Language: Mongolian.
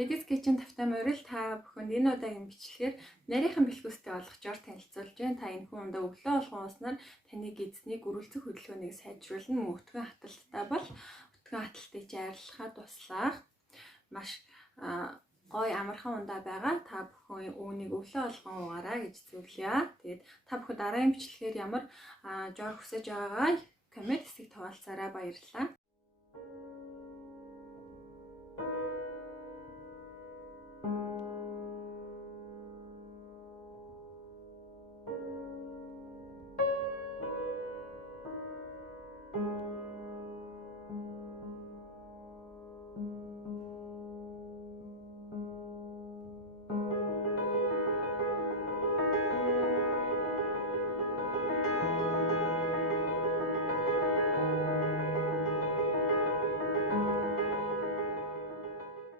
Ladies Kitchen тавтай морил та бүхэнд энэ удаагийн бичлэгээр нарийнхан бэлгүүстэй олгочоор танилцуулж байна. Та энэ хүн ундаа өглөө болгон ууснаар таны эзнийг үргэлжлэх хөдөлгөөнийг сайжруулна. Мөн өтгөн хаталттай бол өтгөн хаталтыг арилгахад туслах маш гой амархан ундаа байгаа. Та бүхэн үүнийг өглөө болгон уугаарай гэж зөвлөе. Тэгээд та бүхэн дараагийн бичлэгээр ямар жоор хүсэж байгаагаа коммент хэсэгт хуваалцаарай. Баярлалаа.